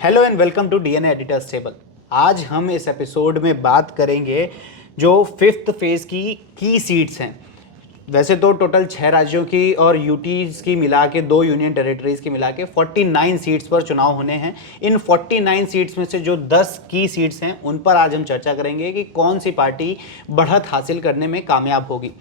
Hello and welcome to DNA editors table. आज हम इस एपिसोड में बात करेंगे जो फिफ्थ फेज की सीट्स हैं। वैसे तो टोटल 6 राज्यों की और यूटीज की मिला के 2 यूनियन टेरिटरीज की मिला के 49 सीट्स पर चुनाव होने हैं। इन 49 सीट्स में से जो 10 की सीट्स हैं उन पर आज हम चर्चा करेंगे कि कौन सी पार्टी बढ़त हासिल करने में कामयाब होगी।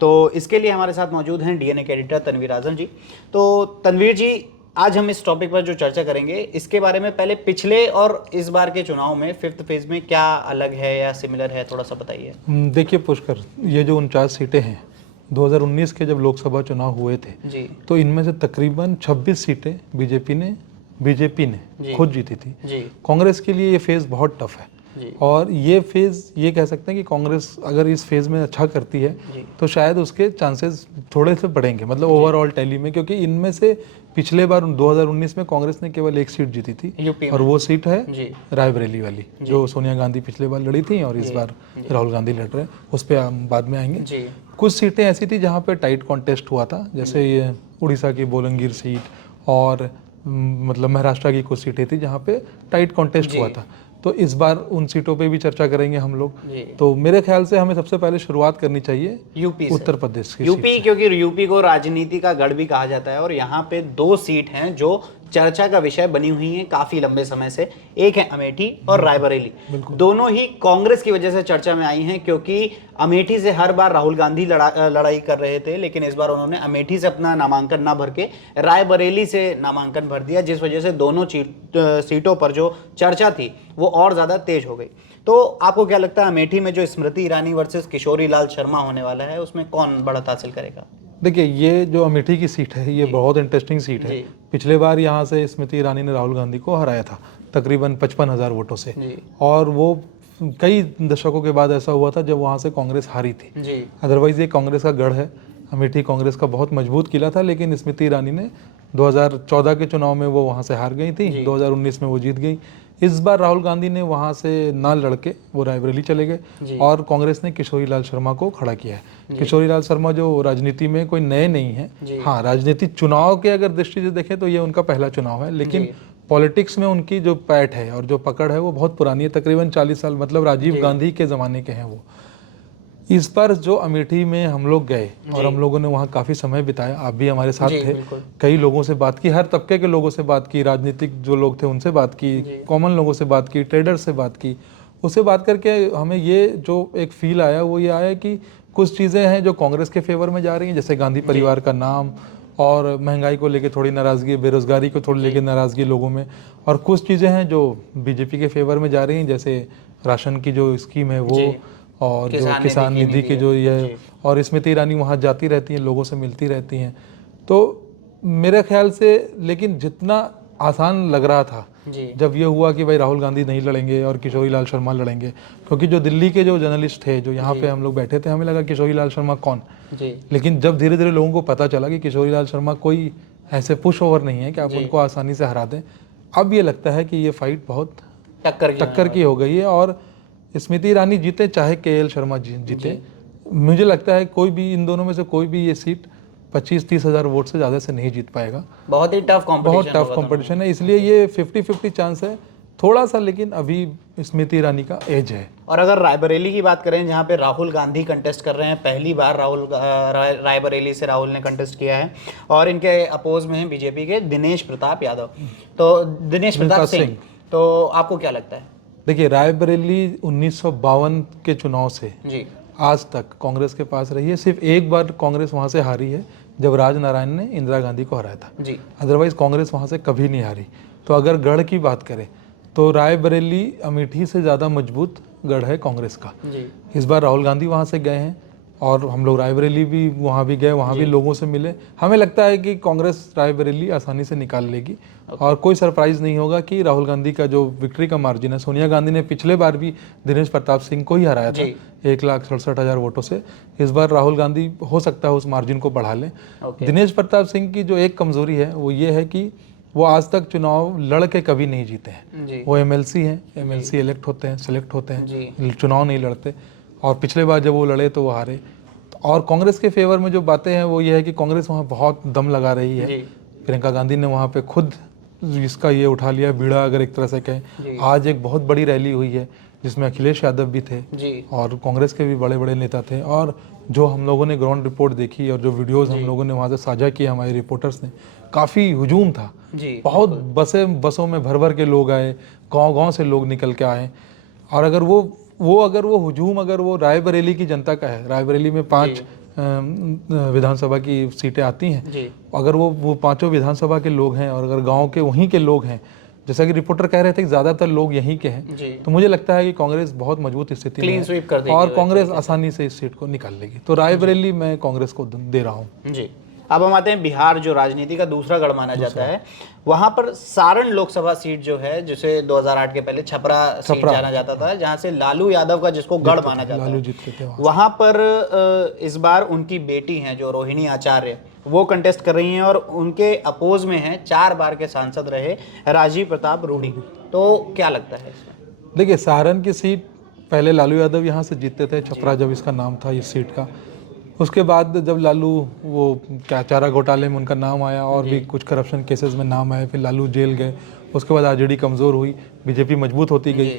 तो इसके लिए हमारे साथ मौजूद हैं डीएनए के एडिटर तनवीर आजम जी। तो तनवीर जी, आज हम इस टॉपिक पर जो चर्चा करेंगे इसके बारे में पहले पिछले और इस बार के चुनाव में फिफ्थ फेज में क्या अलग है या सिमिलर है, थोड़ा सा बताइए। देखिए पुष्कर, ये जो 49 सीटें हैं 2019 के जब लोकसभा चुनाव हुए थे जी तो इनमें से तकरीबन 26 सीटें बीजेपी ने खुद जीती थी जी कांग्रेस के लिए ये फेज़ बहुत टफ है जी और ये फेज़ ये कह सकते हैं कि कांग्रेस अगर इस फेज़ में अच्छा करती है तो शायद उसके चांसेस थोड़े से बढ़ेंगे, मतलब ओवरऑल टैली में, क्योंकि इनमें से पिछले बार 2019 में कांग्रेस ने केवल एक सीट जीती थी यूपी और वो सीट है जी रायबरेली वाली, जो सोनिया गांधी पिछले बार लड़ी थी और इस बार राहुल गांधी लड़ रहे हैं। उस पर हम बाद में आएंगे। जी कुछ सीटें ऐसी थी जहाँ पे टाइट कॉन्टेस्ट हुआ था, जैसे ये उड़ीसा की बोलंगीर सीट और मतलब महाराष्ट्र की कुछ सीटें थी जहाँ पे टाइट कॉन्टेस्ट हुआ था। तो इस बार उन सीटों पे भी चर्चा करेंगे हम लोग। तो मेरे ख्याल से हमें सबसे पहले शुरुआत करनी चाहिए यूपी उत्तर प्रदेश की यूपी, क्योंकि यूपी को राजनीति का गढ़ भी कहा जाता है और यहाँ पे 2 सीट हैं जो चर्चा का विषय बनी हुई हैं काफी लंबे समय से। एक है अमेठी और रायबरेली। दोनों ही कांग्रेस की वजह से चर्चा में आई हैं, क्योंकि अमेठी से हर बार राहुल गांधी लड़ाई कर रहे थे, लेकिन इस बार उन्होंने अमेठी से अपना नामांकन ना भर के रायबरेली से नामांकन भर दिया, जिस वजह से दोनों सीटों पर जो चर्चा थी वो और ज्यादा तेज हो गई। तो आपको क्या लगता है अमेठी में जो स्मृति ईरानी वर्सेस किशोरी लाल शर्मा होने वाला है उसमें कौन बढ़त हासिल करेगा? देखिए, ये जो अमेठी की सीट है ये बहुत इंटरेस्टिंग सीट है। पिछले बार यहाँ से स्मृति ईरानी ने राहुल गांधी को हराया था तकरीबन 55,000 वोटों से, और वो कई दशकों के बाद ऐसा हुआ था जब वहाँ से कांग्रेस हारी थी। अदरवाइज ये कांग्रेस का गढ़ है, अमेठी कांग्रेस का बहुत मजबूत किला था, लेकिन स्मृति ईरानी ने 2014 के चुनाव में वो वहाँ से हार गई थी, 2019 में वो जीत गई। इस बार राहुल गांधी ने वहाँ से ना लड़के वो रायबरेली चले गए और कांग्रेस ने किशोरी लाल शर्मा को खड़ा किया है। किशोरी लाल शर्मा जो राजनीति में कोई नए नहीं है, हाँ राजनीति चुनाव के अगर दृष्टि से देखें तो ये उनका पहला चुनाव है, लेकिन पॉलिटिक्स में उनकी जो पैठ है और जो पकड़ है वो बहुत पुरानी है, तकरीबन 40 साल, मतलब राजीव गांधी के ज़माने के हैं वो। इस बार जो अमेठी में हम लोग गए और हम लोगों ने वहाँ काफ़ी समय बिताया, आप भी हमारे साथ थे, कई लोगों से बात की, हर तबके के लोगों से बात की, राजनीतिक जो लोग थे उनसे बात की, कॉमन लोगों से बात की, ट्रेडर्स से बात की। उससे बात करके हमें ये जो एक फील आया वो ये आया कि कुछ चीज़ें हैं जो कांग्रेस के फेवर में जा रही हैं, जैसे गांधी परिवार का नाम, और महंगाई को लेके थोड़ी नाराज़गी, बेरोज़गारी को थोड़ी लेके नाराज़गी लोगों में, और कुछ चीज़ें हैं जो बीजेपी के फेवर में जा रही हैं, जैसे राशन की जो स्कीम है वो, और जो किसान निधि की जो ये, और स्मृति ईरानी वहाँ जाती रहती हैं, लोगों से मिलती रहती हैं। तो मेरे ख्याल से, लेकिन जितना आसान लग रहा था जब ये हुआ कि भाई राहुल गांधी नहीं लड़ेंगे और किशोरी लाल शर्मा लड़ेंगे, क्योंकि जो दिल्ली के जो जर्नलिस्ट थे जो यहाँ पे हम लोग बैठे थे, हमें लगा किशोरी लाल शर्मा कौन, लेकिन जब धीरे धीरे लोगों को पता चला कि किशोरी लाल शर्मा कोई ऐसे पुश ओवर नहीं है कि आप उनको आसानी से हरा दें, अब ये लगता है कि ये फाइट बहुत टक्कर की हो गई है और स्मृति ईरानी जीते चाहे केएल शर्मा जीते, मुझे लगता है कोई भी इन दोनों में से कोई भी ये सीट 25-30 हज़ार वोट से ज़्यादा से नहीं जीत पाएगा। बहुत ही टफ कंपटीशन है, इसलिए ये 50-50 चांस है थोड़ा सा, लेकिन अभी स्मृति ईरानी का एज है। और अगर रायबरेली की बात करें जहाँ पे राहुल गांधी कंटेस्ट कर रहे हैं, पहली बार रायबरेली से राहुल ने कंटेस्ट किया है और इनके अपोज में हैं बीजेपी के दिनेश प्रताप यादव, तो दिनेश प्रताप सिंह, तो आपको क्या लगता है? देखिए, रायबरेली 1952 के चुनाव से आज तक कांग्रेस के पास रही है, सिर्फ एक बार कांग्रेस वहाँ से हारी है जब राजनारायण ने इंदिरा गांधी को हराया था, अदरवाइज कांग्रेस वहाँ से कभी नहीं हारी। तो अगर गढ़ की बात करें तो रायबरेली अमेठी से ज़्यादा मजबूत गढ़ है कांग्रेस का। इस बार राहुल गांधी वहाँ से गए हैं और हम लोग रायबरेली भी वहाँ भी गए, वहाँ भी लोगों से मिले, हमें लगता है कि कांग्रेस रायबरेली आसानी से निकाल लेगी और कोई सरप्राइज़ नहीं होगा कि राहुल गांधी का जो विक्ट्री का मार्जिन है, सोनिया गांधी ने पिछले बार भी दिनेश प्रताप सिंह को ही हराया था 1,67,000 वोटों से, इस बार राहुल गांधी हो सकता है उस मार्जिन को बढ़ा लें। दिनेश प्रताप सिंह की जो एक कमज़ोरी है वो ये है कि वो आज तक चुनाव लड़ के कभी नहीं जीते हैं, वो एमएलसी हैं, एमएलसी इलेक्ट होते हैं, सेलेक्ट होते हैं, चुनाव नहीं लड़ते, और पिछले बार जब वो लड़े तो वो हारे। और कांग्रेस के फेवर में जो बातें हैं वो ये है कि कांग्रेस वहाँ बहुत दम लगा रही है, प्रियंका गांधी ने वहाँ पे खुद इसका ये उठा लिया बीड़ा, अगर एक तरह से कहें। आज एक बहुत बड़ी रैली हुई है जिसमें अखिलेश यादव भी थे और कांग्रेस के भी बड़े बड़े नेता थे, और जो हम लोगों ने ग्राउंड रिपोर्ट देखी और जो वीडियोस हम लोगों ने वहाँ से साझा किए हमारे रिपोर्टर्स ने, काफ़ी हुजूम था। बहुत बसों में भर भर के लोग आए, गांव-गांव से लोग निकल के आए। और अगर वो हुजूम अगर वो रायबरेली की जनता का है, रायबरेली में 5 विधानसभा की सीटें आती हैं, अगर वो पांचों विधानसभा के लोग हैं और अगर गांव के वहीं के लोग हैं, जैसा कि रिपोर्टर कह रहे थे कि ज़्यादातर लोग यहीं के हैं, तो मुझे लगता है कि कांग्रेस बहुत मजबूत स्थिति में है और कांग्रेस आसानी से इस सीट को निकाल लेगी। तो रायबरेली मैं कांग्रेस को दे रहा हूँ। जी। अब हम आते हैं बिहार, जो राजनीति का दूसरा गढ़ माना जाता है। वहां पर सारण लोकसभा सीट जो है, जिसे 2008 के पहले छपरा सीट जाना जाता था, जहां से लालू यादव का जिसको गढ़ माना जाता है, वहां पर इस बार उनकी बेटी हैं जो रोहिणी आचार्य, वो कंटेस्ट कर रही हैं और उनके अपोज में हैं 4 बार के सांसद रहे राजीव प्रताप रूडी। तो क्या लगता है इसमें? देखिए, सारण की सीट पहले लालू यादव यहाँ से जीतते थे, छपरा जब इसका नाम था इस सीट का। उसके बाद जब लालू वो क्या चारा घोटाले में उनका नाम आया और भी कुछ करप्शन केसेस में नाम आए, फिर लालू जेल गए। उसके बाद आरजेडी कमज़ोर हुई, बीजेपी मजबूत होती गई।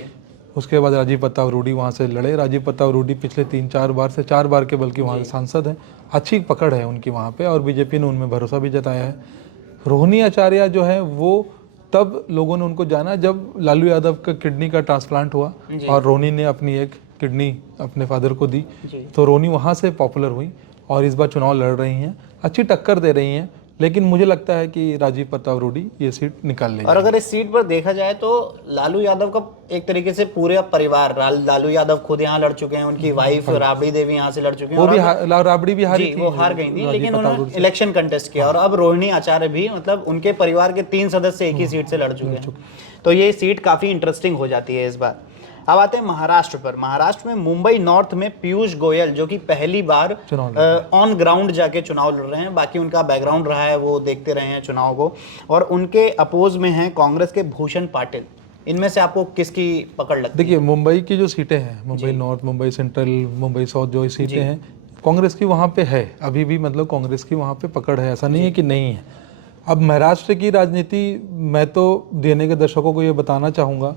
उसके बाद राजीव प्रताप रूडी वहाँ से लड़े। राजीव प्रताप रूडी पिछले 3-4 बार से 4 बार के बल्कि वहाँ से सांसद हैं, अच्छी पकड़ है उनकी वहाँ पे और बीजेपी ने उनमें भरोसा भी जताया है। रोहिणी आचार्य जो है वो तब लोगों ने उनको जाना जब लालू यादव का किडनी का ट्रांसप्लांट हुआ और रोहिणी ने अपनी एक किडनी अपने फादर को दी, तो रोहिणी वहाँ से पॉपुलर हुई और इस बार चुनाव लड़ रही हैं, अच्छी टक्कर दे रही हैं। लेकिन मुझे लगता है कि राजीव प्रताप रूडी ये सीट निकाल लेंगे। और अगर इस सीट पर देखा जाए तो लालू यादव का एक तरीके से पूरा परिवार, लालू यादव खुद यहाँ लड़ चुके हैं, उनकी वाइफ राबड़ी देवी यहाँ से लड़ चुके हैं, वो भी राबड़ी भी हारी थी, वो हार गई थी, लेकिन उन्होंने इलेक्शन कंटेस्ट किया। और अब रोहिणी आचार्य भी, मतलब उनके परिवार के 3 सदस्य एक ही सीट से लड़ चुके हैं। तो ये सीट काफी इंटरेस्टिंग हो जाती है इस बार। अब आते हैं महाराष्ट्र पर। महाराष्ट्र में मुंबई नॉर्थ में पीयूष गोयल, जो कि पहली बार ऑन ग्राउंड जाके चुनाव लड़ रहे हैं, बाकी उनका बैकग्राउंड रहा है, वो देखते रहे हैं चुनाव को, और उनके अपोज में हैं कांग्रेस के भूषण पाटिल। इनमें से आपको किसकी पकड़ लगती है? देखिए, मुंबई की जो सीटें हैं, Mumbai north, Mumbai central, Mumbai south, जो सीटें हैं कांग्रेस की वहाँ पे है अभी भी, मतलब कांग्रेस की वहाँ पे पकड़ है, ऐसा नहीं है कि नहीं है। अब महाराष्ट्र की राजनीति मैं तो देने के दर्शकों को ये बताना चाहूँगा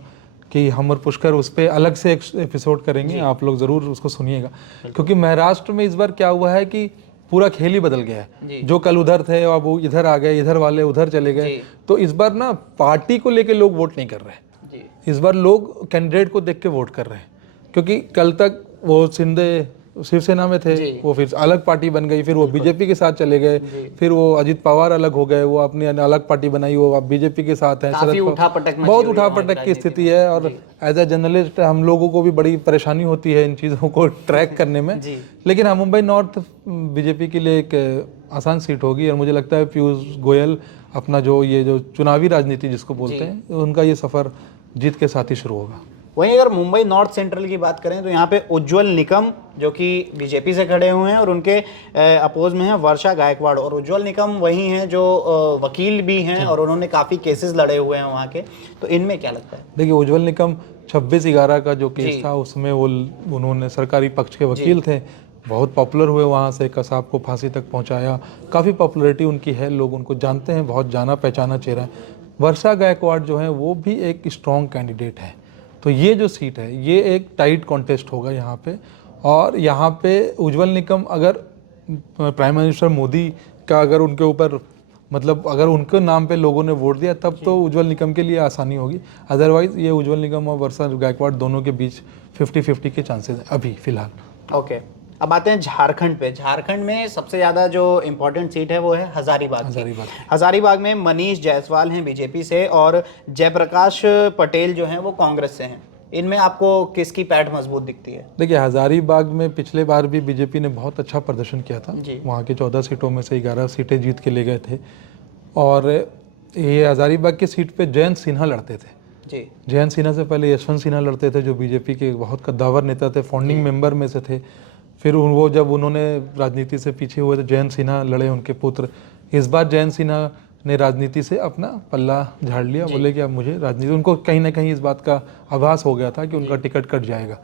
कि हम और पुष्कर उस पर अलग से एक एपिसोड करेंगे, आप लोग ज़रूर उसको सुनिएगा, क्योंकि महाराष्ट्र में इस बार क्या हुआ है कि पूरा खेल ही बदल गया है। जो कल उधर थे अब वो इधर आ गए, इधर वाले उधर चले गए। तो इस बार ना पार्टी को लेके लोग वोट नहीं कर रहे, इस बार लोग कैंडिडेट को देख के वोट कर रहे हैं। क्योंकि कल तक वो शिंदे शिवसेना में थे, वो फिर अलग पार्टी बन गई, फिर वो बीजेपी के साथ चले गए, फिर वो अजित पवार अलग हो गए, वो अपनी अलग पार्टी बनाई, वो अब बीजेपी के साथ है। बहुत उठापटक की स्थिति है और एज ए जर्नलिस्ट हम लोगों को भी बड़ी परेशानी होती है इन चीज़ों को ट्रैक करने में। लेकिन हाँ, मुंबई नॉर्थ बीजेपी के लिए एक आसान सीट होगी और मुझे लगता है पीयूष गोयल अपना जो चुनावी राजनीति जिसको बोलते हैं, उनका ये सफ़र जीत के साथ ही शुरू होगा। वहीं अगर मुंबई नॉर्थ सेंट्रल की बात करें तो यहाँ पे उज्जवल निकम, जो कि बीजेपी से खड़े हुए हैं, और उनके अपोज में है वर्षा गायकवाड़। और उज्जवल निकम वही हैं जो वकील भी हैं और उन्होंने काफ़ी केसेस लड़े हुए हैं वहाँ के। तो इनमें क्या लगता है? देखिए, उज्जवल निकम 26/11 का जो केस था उसमें उन्होंने सरकारी पक्ष के वकील थे, बहुत पॉपुलर हुए, वहाँ से कसाब को फांसी तक पहुँचाया, काफ़ी पॉपुलरिटी उनकी है, लोग उनको जानते हैं, बहुत जाना पहचाना चेहरा है। वर्षा गायकवाड़ जो है वो भी एक स्ट्रॉन्ग कैंडिडेट है। तो ये जो सीट है ये एक टाइट कॉन्टेस्ट होगा यहाँ पे, और यहाँ पे उज्जवल निकम अगर प्राइम मिनिस्टर मोदी का अगर उनके ऊपर मतलब अगर उनके नाम पे लोगों ने वोट दिया तब तो उज्जवल निकम के लिए आसानी होगी। अदरवाइज ये उज्जवल निकम और वर्षा गायकवाड़ दोनों के बीच 50-50 के चांसेस हैं अभी फिलहाल। ओके, अब आते हैं झारखंड पे। झारखंड में सबसे ज़्यादा जो इम्पोर्टेंट सीट है वो है हजारीबाग। हजारीबाग में मनीष जायसवाल हैं बीजेपी से और जयप्रकाश पटेल जो हैं वो कांग्रेस से हैं। इनमें आपको किसकी पैठ मजबूत दिखती है? देखिए, हजारीबाग में पिछले बार भी बीजेपी ने बहुत अच्छा प्रदर्शन किया था, वहाँ की 14 सीटों में से 11 सीटें जीत के ले गए थे। और ये हजारीबाग की सीट पे जयंत सिन्हा लड़ते थे। जयंत सिन्हा से पहले यशवंत सिन्हा लड़ते थे, जो बीजेपी के बहुत कद्दावर नेता थे, फाउंडिंग मेंबर में से थे। फिर वो जब उन्होंने राजनीति से पीछे हुए तो जयंत सिन्हा लड़े, उनके पुत्र। इस बार जयंत सिन्हा ने राजनीति से अपना पल्ला झाड़ लिया, बोले कि अब मुझे राजनीति, उनको कहीं ना कहीं इस बात का आभास हो गया था कि उनका टिकट कट जाएगा।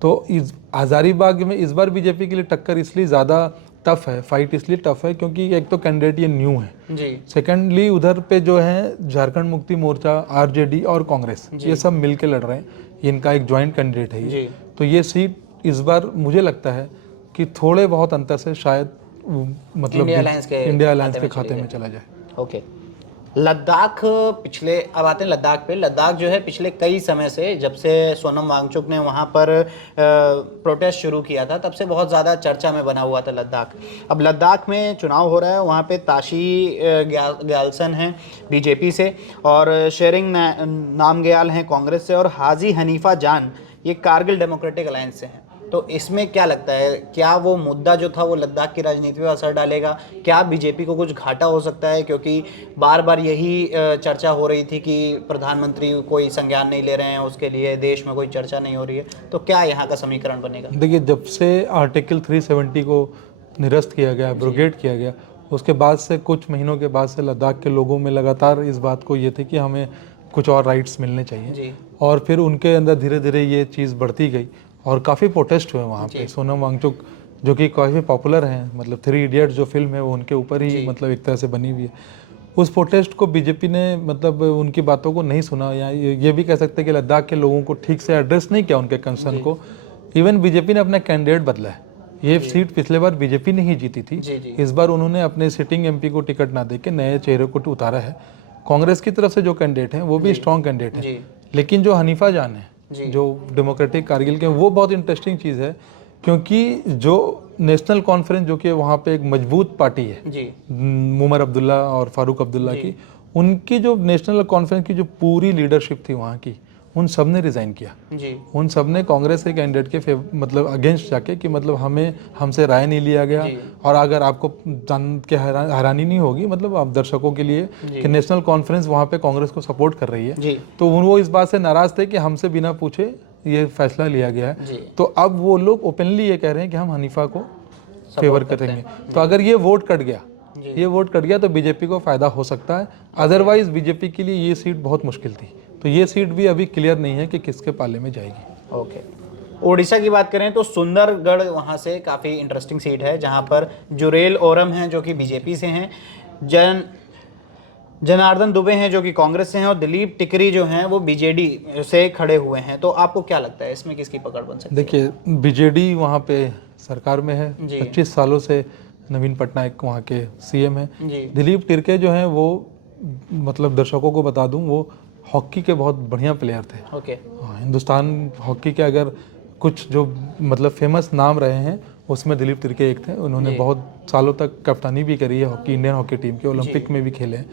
तो इस हजारीबाग में इस बार बीजेपी के लिए टक्कर इसलिए ज़्यादा टफ है, फाइट इसलिए टफ है क्योंकि एक तो कैंडिडेट ये न्यू है जी सेकेंडली उधर पे जो है झारखंड मुक्ति मोर्चा, आरजेडी और कांग्रेस ये सब मिल के लड़ रहे हैं, इनका एक ज्वाइंट कैंडिडेट है ये। तो ये सीट इस बार मुझे लगता है कि थोड़े बहुत अंतर से शायद मतलब इंडिया अलायंस के खाते में चला जाए। ओके, लद्दाख पिछले, अब आते हैं लद्दाख पे। लद्दाख जो है पिछले कई समय से, जब से सोनम वांगचुक ने वहाँ पर प्रोटेस्ट शुरू किया था, तब से बहुत ज़्यादा चर्चा में बना हुआ था लद्दाख। अब लद्दाख में चुनाव हो रहा है, वहाँ पे ताशी ग्याल्सन हैं बीजेपी से, और शेरिंग नामग्याल हैं कांग्रेस से, और हाजी हनीफा जान ये कारगिल डेमोक्रेटिक अलायंस से हैं। तो इसमें क्या लगता है, क्या वो मुद्दा जो था वो लद्दाख की राजनीति पर असर डालेगा? क्या बीजेपी को कुछ घाटा हो सकता है? क्योंकि बार बार यही चर्चा हो रही थी कि प्रधानमंत्री कोई संज्ञान नहीं ले रहे हैं, उसके लिए देश में कोई चर्चा नहीं हो रही है। तो क्या यहाँ का समीकरण बनेगा? देखिए, जब से आर्टिकल 370 को निरस्त किया गया, एब्रोगेट किया गया, उसके बाद से कुछ महीनों के बाद से लद्दाख के लोगों में लगातार इस बात को ये थे कि हमें कुछ और राइट्स मिलने चाहिए, और फिर उनके अंदर धीरे धीरे ये चीज़ बढ़ती गई और काफ़ी प्रोटेस्ट हुए वहाँ पे। सोनम वांगचुक जो कि काफ़ी पॉपुलर हैं, मतलब 3 इडियट्स जो फिल्म है वो उनके ऊपर ही मतलब एक तरह से बनी हुई है। उस प्रोटेस्ट को बीजेपी ने मतलब उनकी बातों को नहीं सुना, या ये भी कह सकते हैं कि लद्दाख के लोगों को ठीक से एड्रेस नहीं किया उनके कंसर्न को। इवन बीजेपी ने अपना कैंडिडेट बदला है। ये सीट पिछले बार बीजेपी ने ही जीती थी, इस बार उन्होंने अपने सिटिंग एमपी को टिकट ना देके नए चेहरे को उतारा है। कांग्रेस की तरफ से जो कैंडिडेट हैं वो भी स्ट्रॉन्ग कैंडिडेट है, लेकिन जो हनीफा जान है जो डेमोक्रेटिक कारगिल के, वो बहुत इंटरेस्टिंग चीज़ है, क्योंकि जो नेशनल कॉन्फ्रेंस जो कि वहाँ पे एक मजबूत पार्टी है उमर अब्दुल्ला और फारूक अब्दुल्ला की, उनकी जो नेशनल कॉन्फ्रेंस की जो पूरी लीडरशिप थी वहाँ की, उन सब ने रिज़ाइन किया। उन सब ने कांग्रेस के कैंडिडेट के मतलब अगेंस्ट जाके कि मतलब हमसे राय नहीं लिया गया, और अगर आपको जान के हैरानी नहीं होगी, मतलब आप दर्शकों के लिए, कि नेशनल कॉन्फ्रेंस वहाँ पे कांग्रेस को सपोर्ट कर रही है, तो वो इस बात से नाराज़ थे कि हमसे बिना पूछे ये फैसला लिया गया है। तो अब वो लोग ओपनली ये कह रहे हैं कि हम हनीफा को फेवर करेंगे। तो अगर ये वोट कट गया तो बीजेपी को फ़ायदा हो सकता है, अदरवाइज बीजेपी के लिए ये सीट बहुत मुश्किल थी। तो ये सीट भी अभी क्लियर नहीं है कि किसके पाले में जाएगी। ओके, ओडिशा की बात करें तो सुंदरगढ़ वहाँ से काफ़ी इंटरेस्टिंग सीट है, जहाँ पर जुरेल ओरम हैं जो कि बीजेपी से हैं, जनार्दन दुबे हैं जो कि कांग्रेस से हैं, और दिलीप टिकरी जो हैं वो बीजेडी से खड़े हुए हैं। तो आपको क्या लगता है इसमें किसकी पकड़ बन सकती है? देखिए, बीजेडी वहाँ पे सरकार में है, 25 सालों से नवीन पटनायक वहाँ के सीएम हैं। दिलीप टिरके जो हैं वो, मतलब दर्शकों को बता दूं, वो हॉकी के बहुत बढ़िया प्लेयर थे। हिंदुस्तान हॉकी के अगर कुछ जो मतलब फेमस नाम रहे हैं उसमें दिलीप तिर्के एक थे। उन्होंने बहुत सालों तक कप्तानी भी करी है हॉकी, इंडियन हॉकी टीम के, ओलंपिक में भी खेले हैं।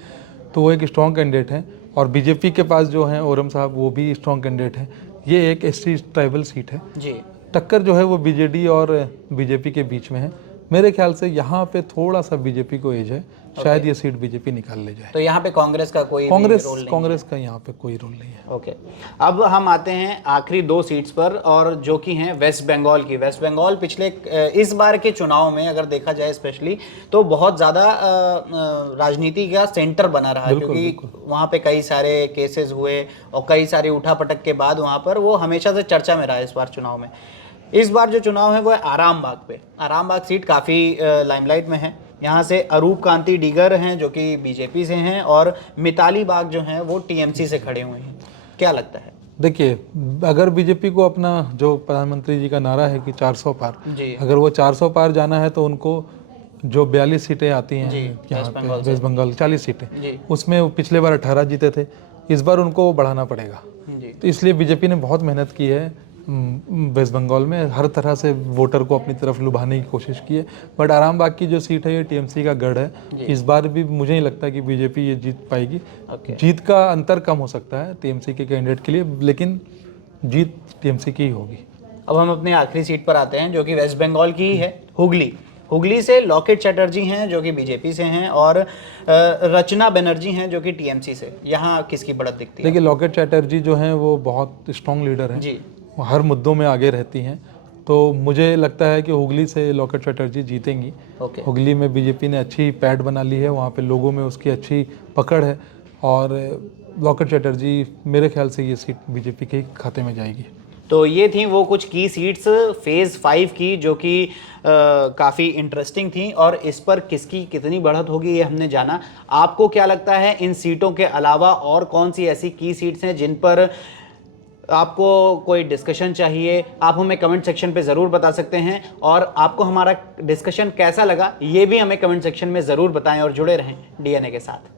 तो वो एक स्ट्रॉन्ग कैंडिडेट हैं। और बीजेपी के पास जो हैं ओरम साहब, वो भी स्ट्रॉन्ग कैंडिडेट हैं। ये एक एसटी ट्राइबल सीट है। टक्कर जो है वो बीजेडी और बीजेपी के बीच में है। मेरे ख्याल से यहाँ पे थोड़ा सा बीजेपी को एज है, शायद ये सीट बीजेपी निकाल ले जाए। तो यहाँ पे कांग्रेस का कोई रोल नहीं? कांग्रेस का यहाँ पे कोई रोल नहीं है। ओके, अब हम आते हैं आखिरी 2 सीट्स पर, और जो कि हैं वेस्ट बंगाल की। वेस्ट बंगाल पिछले इस बार के चुनाव में अगर देखा जाए स्पेशली, तो बहुत ज़्यादा राजनीति का सेंटर बना रहा है, क्योंकि वहाँ पे कई सारे केसेस हुए और कई सारी उठापटक के बाद वहाँ पर वो हमेशा से चर्चा में रहा है। इस बार चुनाव में, इस बार जो चुनाव है वो है आरामबाग पे। आरामबाग सीट काफ़ी लाइमलाइट में है। यहाँ से अरूप कांति डिगर हैं जो कि बीजेपी से हैं, और मिताली बाग जो हैं वो टीएमसी से खड़े हुए हैं। क्या लगता है? देखिए, अगर बीजेपी को अपना जो प्रधानमंत्री जी का नारा है कि 400 पार, अगर वो 400 पार जाना है तो उनको जो 42 सीटें आती हैं यहाँ पे वेस्ट बंगाल, 40 सीटें, उसमें पिछले बार 18 जीते थे, इस बार उनको बढ़ाना पड़ेगा। तो इसलिए बीजेपी ने बहुत मेहनत की है वेस्ट बंगाल में, हर तरह से वोटर को अपनी तरफ लुभाने की कोशिश की है। बट आरामबाग की जो सीट है ये टीएमसी का गढ़ है। इस बार भी मुझे नहीं लगता कि बीजेपी ये जीत पाएगी। जीत का अंतर कम हो सकता है टीएमसी के कैंडिडेट के लिए, लेकिन जीत टीएमसी की ही होगी। अब हम अपने आखिरी सीट पर आते हैं जो कि वेस्ट बंगाल की ही है, हुगली से लॉकेट चैटर्जी हैं जो कि बीजेपी से हैं, और रचना बनर्जी हैं जो कि टीएमसी से। यहाँ किसकी बढ़त दिखती है? देखिए, लॉकेट चैटर्जी जो हैं वो बहुत स्ट्रॉन्ग लीडर हैं, हर मुद्दों में आगे रहती हैं। तो मुझे लगता है कि हुगली से लॉकेट चैटर्जी जीतेंगी। हुगली में बीजेपी ने अच्छी पैड बना ली है, वहाँ पे लोगों में उसकी अच्छी पकड़ है, और लॉकेट चैटर्जी मेरे ख्याल से ये सीट बीजेपी के खाते में जाएगी। तो ये थी वो कुछ की सीट्स फेज़ 5 की जो कि काफ़ी इंटरेस्टिंग थी, और इस पर किसकी कितनी बढ़त होगी ये हमने जाना। आपको क्या लगता है इन सीटों के अलावा और कौन सी ऐसी की सीट्स हैं जिन पर आपको कोई डिस्कशन चाहिए? आप हमें कमेंट सेक्शन पे ज़रूर बता सकते हैं, और आपको हमारा डिस्कशन कैसा लगा ये भी हमें कमेंट सेक्शन में ज़रूर बताएं, और जुड़े रहें डीएनए के साथ।